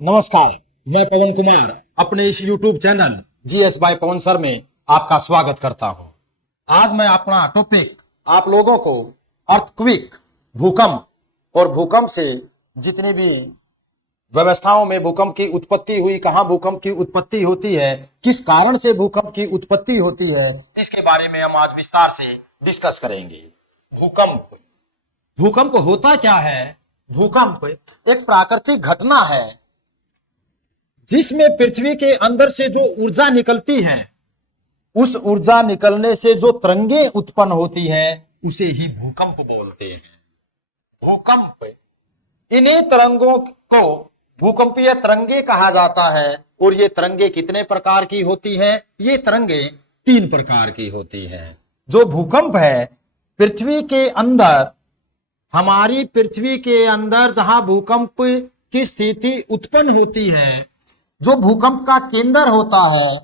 नमस्कार, मैं पवन कुमार अपने इस YouTube चैनल जीएस बाय पवन सर में आपका स्वागत करता हूं। आज मैं अपना टॉपिक आप लोगों को अर्थक्वेक, भूकंप और भूकंप से जितनी भी व्यवस्थाओं में भूकंप की उत्पत्ति हुई, कहां भूकंप की उत्पत्ति होती है, किस कारण से भूकंप की उत्पत्ति होती है, इसके बारे में हम आज विस्तार से डिस्कस करेंगे। भूकंप भूकंप होता क्या है? भूकंप एक प्राकृतिक घटना है जिसमें पृथ्वी के अंदर से जो ऊर्जा निकलती है, उस ऊर्जा निकलने से जो तरंगे उत्पन्न होती है उसे ही भूकंप बोलते हैं। भूकंप, इन्हीं तरंगों को भूकंपीय तरंगे कहा जाता है। और ये तरंगे कितने प्रकार की होती है? ये तरंगे 3 प्रकार की होती है। जो भूकंप है, पृथ्वी के अंदर, हमारी पृथ्वी के अंदर जहां भूकंप की स्थिति उत्पन्न होती है, जो भूकंप का केंद्र होता है,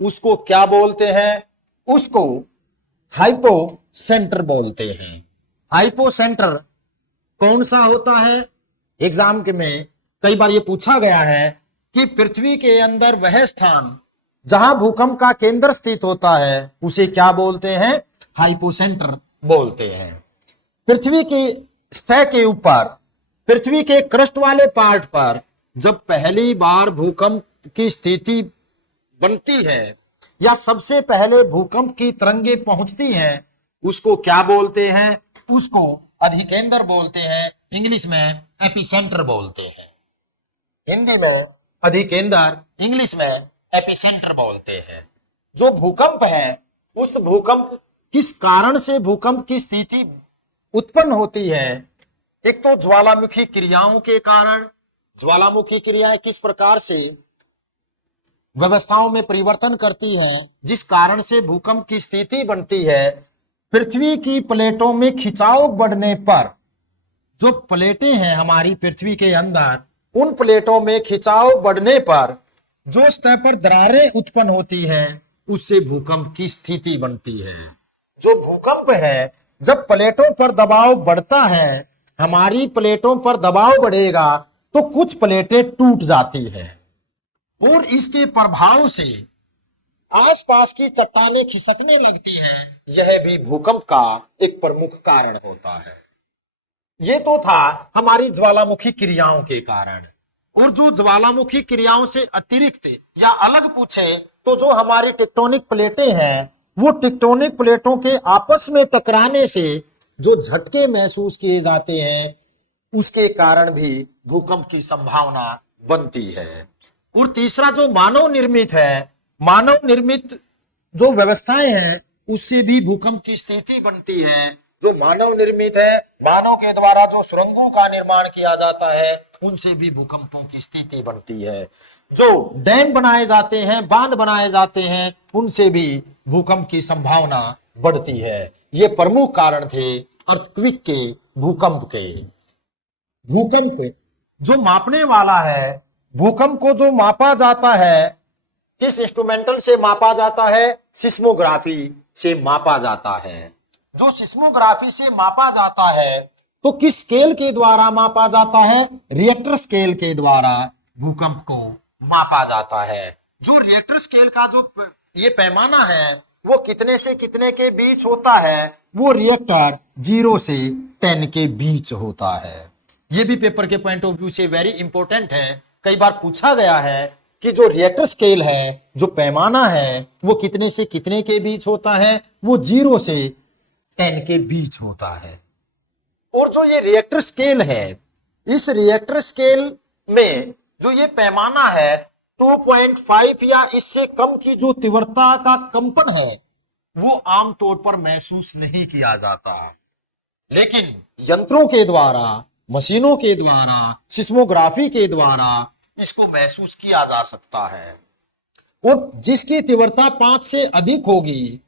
उसको क्या बोलते हैं? उसको हाइपो सेंटर बोलते हैं। हाइपो सेंटर कौन सा होता है? एग्जाम के में कई बार ये पूछा गया है कि पृथ्वी के अंदर वह स्थान जहां भूकंप का केंद्र स्थित होता है उसे क्या बोलते हैं? हाइपो सेंटर बोलते हैं। पृथ्वी की सतह के ऊपर, पृथ्वी के क्रस्ट वाले पार्ट पर जब पहली बार भूकंप की स्थिति बनती है या सबसे पहले भूकंप की तरंगे पहुंचती हैं, उसको क्या बोलते हैं? उसको अधिकेंद्र बोलते हैं। इंग्लिश में एपिसेंटर बोलते हैं। हिंदी में अधिकेंद्र, इंग्लिश में एपिसेंटर बोलते हैं। जो भूकंप है, उस भूकंप किस कारण से भूकंप की स्थिति उत्पन्न होती है? एक तो ज्वालामुखी क्रियाओं के कारण। ज्वालामुखी क्रियाएं किस प्रकार से व्यवस्थाओं में परिवर्तन करती हैं, जिस कारण से भूकंप की स्थिति बनती है? पृथ्वी की प्लेटों में खिंचाव बढ़ने पर, जो प्लेटें हैं हमारी पृथ्वी के अंदर, उन प्लेटों में खिंचाव बढ़ने पर जो सतह पर दरारें उत्पन्न होती हैं, उससे भूकंप की स्थिति बनती है। जो भूकंप है, जब प्लेटों पर दबाव बढ़ता है, हमारी प्लेटों पर दबाव बढ़ेगा तो कुछ प्लेटें टूट जाती है और इसके प्रभाव से आसपास की चट्टानें खिसकने लगती हैं। यह भी भूकंप का एक प्रमुख कारण होता है। ये तो था हमारी ज्वालामुखी क्रियाओं के कारण। और जो ज्वालामुखी क्रियाओं से अतिरिक्त या अलग पूछे तो जो हमारी टेक्टोनिक प्लेटें हैं, वो टेक्टोनिक प्लेटों के आपस में टकराने से जो झटके महसूस किए जाते हैं, उसके कारण भी भूकंप की संभावना बनती है। और तीसरा जो मानव निर्मित है, मानव निर्मित जो व्यवस्थाएं हैं, उससे भी भूकंप की स्थिति बनती है। जो मानव निर्मित है, मानव के द्वारा जो सुरंगों का निर्माण किया जाता है, उनसे भी भूकंपों की स्थिति बनती है। जो डैम बनाए जाते हैं, बांध बनाए जाते हैं, उनसे भी भूकंप की संभावना बढ़ती है। ये प्रमुख कारण थे अर्थक्वेक के, भूकंप के। भूकंप जो मापने वाला है, भूकंप को जो मापा जाता है, किस इंस्ट्रूमेंटल से मापा जाता है? सिस्मोग्राफी से मापा जाता है। जो सिस्मोग्राफी से मापा जाता है तो किस स्केल के द्वारा मापा जाता है? रिएक्टर स्केल के द्वारा भूकंप को मापा जाता है। जो रिएक्टर स्केल का जो ये पैमाना है, वो कितने से कितने के बीच होता है? वो रिएक्टर 0 से 10 के बीच होता है। ये भी पेपर के पॉइंट ऑफ व्यू से वेरी इंपॉर्टेंट है। कई बार पूछा गया है कि जो रिएक्टर स्केल है, जो पैमाना है, वो कितने से कितने के बीच होता है? वो 0 से 10 के बीच होता है। और जो ये रिएक्टर स्केल है, इस रिएक्टर स्केल में जो ये पैमाना है, 2.5 या इससे कम की जो तीव्रता का कंपन है, वो आमतौर पर महसूस नहीं किया जाता। लेकिन यंत्रों के द्वारा, मशीनों के द्वारा, सिस्मोग्राफी के द्वारा इसको महसूस किया जा सकता है। और जिसकी तीव्रता 5 से अधिक होगी,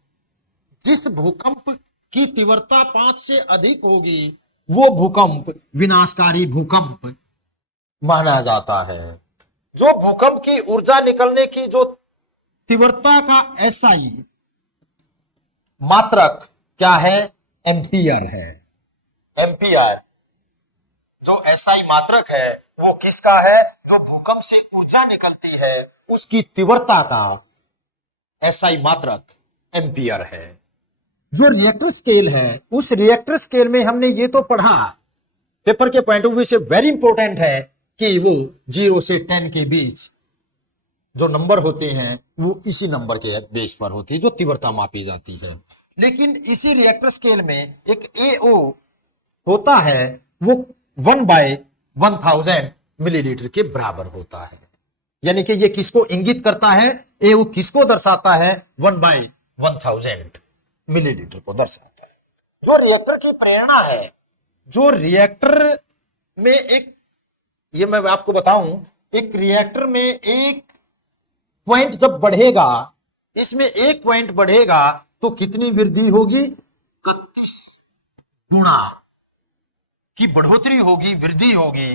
जिस भूकंप की तीव्रता 5 से अधिक होगी, वो भूकंप विनाशकारी भूकंप माना जाता है। जो भूकंप की ऊर्जा निकलने की जो तीव्रता का एसआई मात्रक क्या है? एम्पियर है। एम्पियर जो एसआई मात्रक है वो किसका है? जो भूकंप से ऊर्जा निकलती है उसकी तीव्रता का एसआई मात्रक एम्पियर है। जो रिएक्टर स्केल है उस रिएक्टर स्केल में हमने ये तो पढ़ा, पेपर के पॉइंट ऑफ व्यू से वेरी इंपॉर्टेंट है कि वो 0 से 10 के बीच जो नंबर होते हैं वो इसी नंबर के बेस पर होती है जो तीव्रता मापी जाती है। लेकिन इसी रिएक्टर स्केल में एक एओ होता है, वो 1/1000 मिलीलीटर के बराबर होता है। यानी कि ये किसको इंगित करता है? एओ किसको दर्शाता है? 1/1000 मिलीलीटर को दर्शाता है। जो रिएक्टर की प्रेरणा है, जो रिएक्टर में एक, ये मैं आपको बताऊं, एक रिएक्टर में एक पॉइंट जब बढ़ेगा, इसमें एक पॉइंट बढ़ेगा तो कितनी वृद्धि होगी? 31 गुना की बढ़ोतरी होगी, वृद्धि होगी।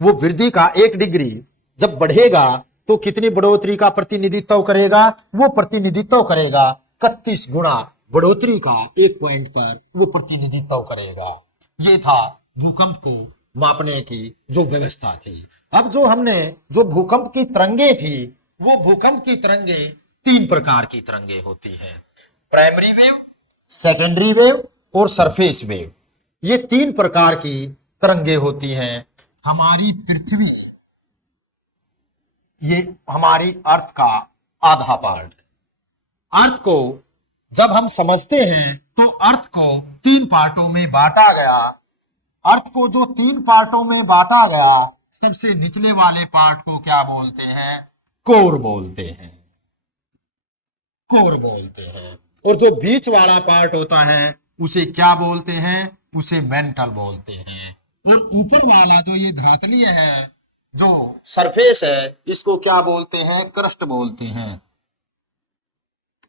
वो वृद्धि का 1 डिग्री जब बढ़ेगा तो कितनी बढ़ोतरी का प्रतिनिधित्व करेगा? वो प्रतिनिधित्व करेगा 31 गुना बढ़ोतरी का 1 पॉइंट पर वो प्रतिनिधित्व करेगा। ये था भूकंप को मापने की जो व्यवस्था थी। अब जो हमने जो भूकंप की तरंगे थी, वो भूकंप की तरंगे 3 प्रकार की तरंगे होती हैं, प्राइमरी वेव, सेकेंडरी वेव और सरफेस वेव। ये 3 प्रकार की तरंगे होती हैं। हमारी पृथ्वी, ये हमारी अर्थ का आधा पार्ट। अर्थ को जब हम समझते हैं तो अर्थ को 3 पार्टों में बांटा गया। अर्थ को जो 3 पार्टों में बांटा गया, सबसे निचले वाले पार्ट को क्या बोलते हैं? कोर बोलते हैं, कोर बोलते हैं। और जो बीच वाला पार्ट होता है उसे क्या बोलते हैं? उसे मेंटल बोलते हैं। और ऊपर वाला जो ये धरातलीय है, जो सरफेस है, इसको क्या बोलते हैं? क्रस्ट बोलते हैं,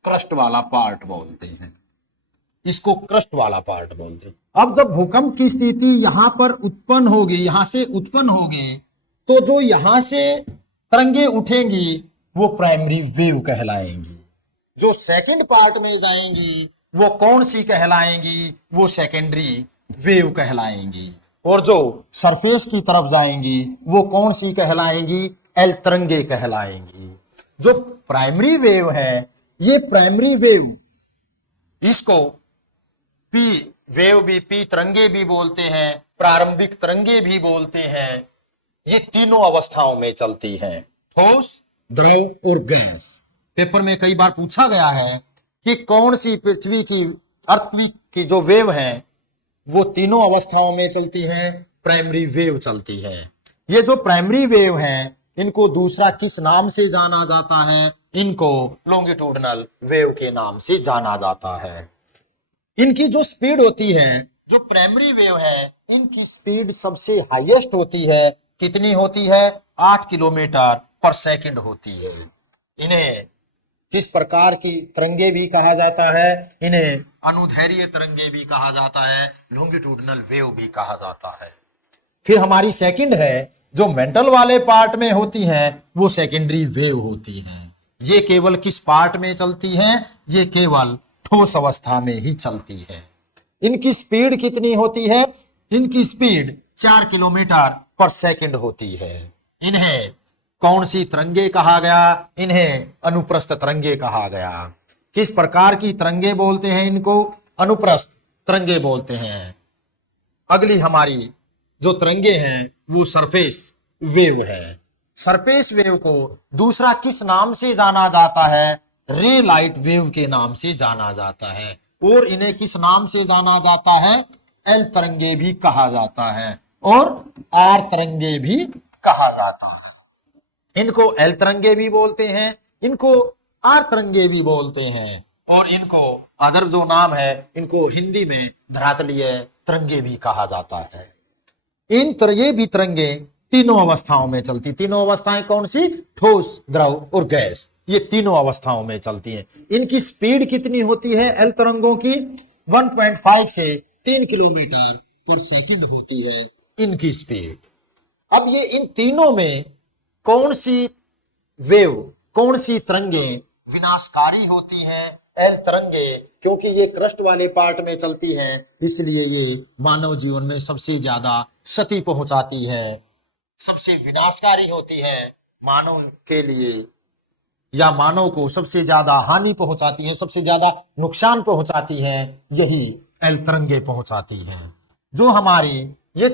क्रस्ट वाला पार्ट बोलते हैं, इसको क्रस्ट वाला पार्ट बोलते हैं। अब जब भूकंप की स्थिति यहां पर उत्पन्न होगी, यहां से उत्पन्न होगी, तो जो यहां से तरंगे उठेंगी वो प्राइमरी वेव कहलाएंगी। जो सेकंड पार्ट में जाएंगी वो कौन सी कहलाएंगी? वो सेकेंडरी वेव कहलाएंगी। और जो सरफेस की तरफ जाएंगी वो कौन सी कहलाएंगी? एल तरंगे कहलाएंगी। जो प्राइमरी वेव है, ये प्राइमरी वेव, इसको पी वेव भी, पी तरंगे भी बोलते हैं, प्रारंभिक तरंगे भी बोलते हैं। ये तीनों अवस्थाओं में चलती हैं, ठोस, द्रव और गैस। पेपर में कई बार पूछा गया है कि कौन सी पृथ्वी की अर्थक्वेक की जो वेव है वो तीनों अवस्थाओं में चलती है? प्राइमरी वेव चलती है। ये जो प्राइमरी वेव है, इनको दूसरा किस नाम से जाना जाता है? इनको लॉन्गिट्यूडनल वेव के नाम से जाना जाता है। इनकी जो स्पीड होती है, जो प्राइमरी वेव है, इनकी स्पीड सबसे हाईएस्ट होती है। कितनी होती है? 8 किलोमीटर पर सेकंड होती है। इन्हें किस प्रकार की तरंगे भी कहा जाता है? इन्हें अनुदैर्घ्य तरंगे भी कहा जाता है, लॉन्गिट्यूडनल वेव भी कहा जाता है। फिर हमारी सेकंड है, जो मेंटल वाले पार्ट में होती है, वो सेकेंडरी वेव होती है। ये केवल किस पार्ट में चलती है? ये केवल ठोस अवस्था में ही चलती है। इनकी स्पीड कितनी होती है? इनकी स्पीड 4 किलोमीटर पर सेकंड होती है। इन्हें कौन सी तरंगे कहा गया? इन्हें अनुप्रस्थ तरंगे कहा गया। किस प्रकार की तरंगे बोलते हैं इनको? अनुप्रस्थ तरंगे बोलते हैं। अगली हमारी जो तरंगे हैं वो सरफेस वेव है। सरफेस वेव को दूसरा किस नाम से जाना जाता है? रे लाइट वेव के नाम से जाना जाता है। और इन्हें किस नाम से जाना जाता है? एल तरंगे भी कहा जाता है और आर तरंगे भी कहा जाता है। इनको एल तरंगे भी बोलते हैं, इनको आर तरंगे भी बोलते हैं, और इनको अदर जो नाम है, इनको हिंदी में धरातलीय तरंगे भी कहा जाता है। ये भी तरंगे तीनों अवस्थाओं में चलती। तीनों अवस्थाएं कौन सी? ठोस, द्रव और गैस। ये तीनों अवस्थाओं में चलती हैं। इनकी स्पीड कितनी होती है? एल तरंगों की 1.5 से 3 किलोमीटर पर सेकंड होती है इनकी स्पीड। अब ये इन तीनों में कौन सी वेव, कौन सी तरंगे विनाशकारी होती हैं एल तरंगे, क्योंकि ये क्रस्ट वाले पार्ट में चलती हैं, इसलिए ये मानव जीवन में सबसे ज्यादा क्षति पहुंचाती है, सबसे विनाशकारी होती है मानव के लिए, या मानव को सबसे ज्यादा हानि पहुंचाती है, सबसे ज्यादा नुकसान पहुंचाती है, यही एल तरंगे पहुंचाती हैं। जो हमारी ये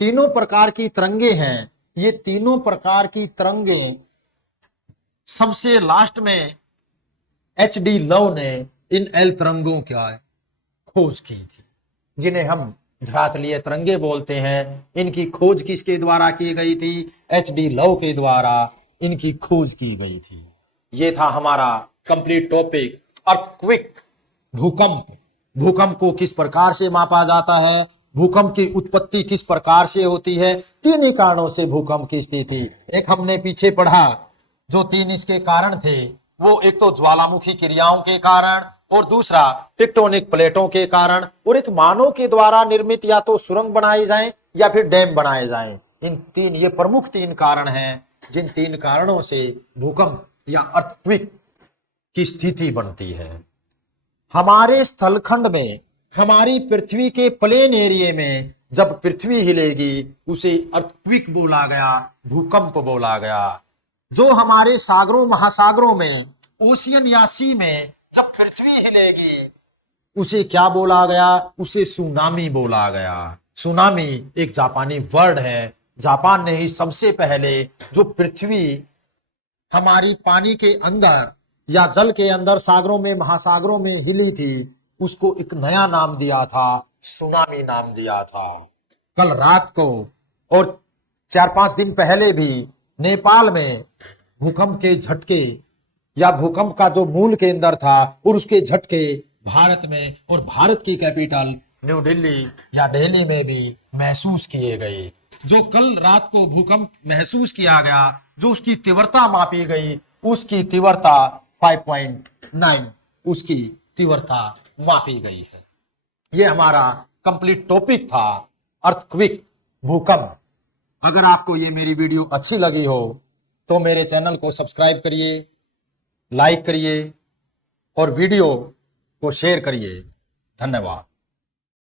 तीनों प्रकार की तरंगे हैं, ये तीनों प्रकार की तरंगे सबसे लास्ट में एच डी लव ने इन एल तरंगों की खोज की थी, जिन्हें हम धरातलीय तरंगे बोलते हैं। इनकी खोज किसके द्वारा की गई थी? एच डी लव के द्वारा इनकी खोज की गई थी। ये था हमारा कंप्लीट टॉपिक, अर्थक्वेक, भूकंप। भूकंप को किस प्रकार से मापा जाता है, भूकंप की उत्पत्ति किस प्रकार से होती है, तीन ही कारणों से भूकंप की स्थिति। एक हमने पीछे पढ़ा, जो तीन इसके कारण थे, वो एक तो ज्वालामुखी क्रियाओं के कारण, और दूसरा टेक्टोनिक प्लेटों के कारण, और एक मानव के द्वारा निर्मित या तो सुरंग बनाए जाएं या फिर डैम बनाए जाएं। इन तीन, ये प्रमुख तीन कारण हैं, जिन तीन कारणों से भूकंप या अर्थक्वेक की स्थिति बनती है। हमारे स्थलखंड में, हमारी पृथ्वी के प्लेन एरिया में जब पृथ्वी हिलेगी, उसे अर्थक्वेक बोला गया, भूकंप बोला गया। जो हमारे सागरों महासागरों में, ओशियन या सी में जब पृथ्वी हिलेगी, उसे क्या बोला गया? उसे सुनामी बोला गया। सुनामी एक जापानी वर्ड है। जापान ने ही सबसे पहले जो पृथ्वी हमारी पानी के अंदर या जल के अंदर, सागरों में, महासागरों में हिली थी, उसको एक नया नाम दिया था, सुनामी नाम दिया था। कल रात को और 4-5 दिन पहले भी नेपाल में भूकंप के झटके, या भूकंप का जो मूल केंद्र था और उसके झटके भारत में और भारत की कैपिटल न्यू दिल्ली या दिल्ली में भी महसूस किए गए। जो कल रात को भूकंप महसूस किया गया, जो उसकी तीव्रता मापी गई, उसकी तीव्रता 5.9 उसकी तीव्रता मापी गई है। ये हमारा कंप्लीट टॉपिक था, अर्थक्वेक, भूकंप। अगर आपको ये मेरी वीडियो अच्छी लगी हो तो मेरे चैनल को सब्सक्राइब करिए, लाइक करिए और वीडियो को शेयर करिए। धन्यवाद।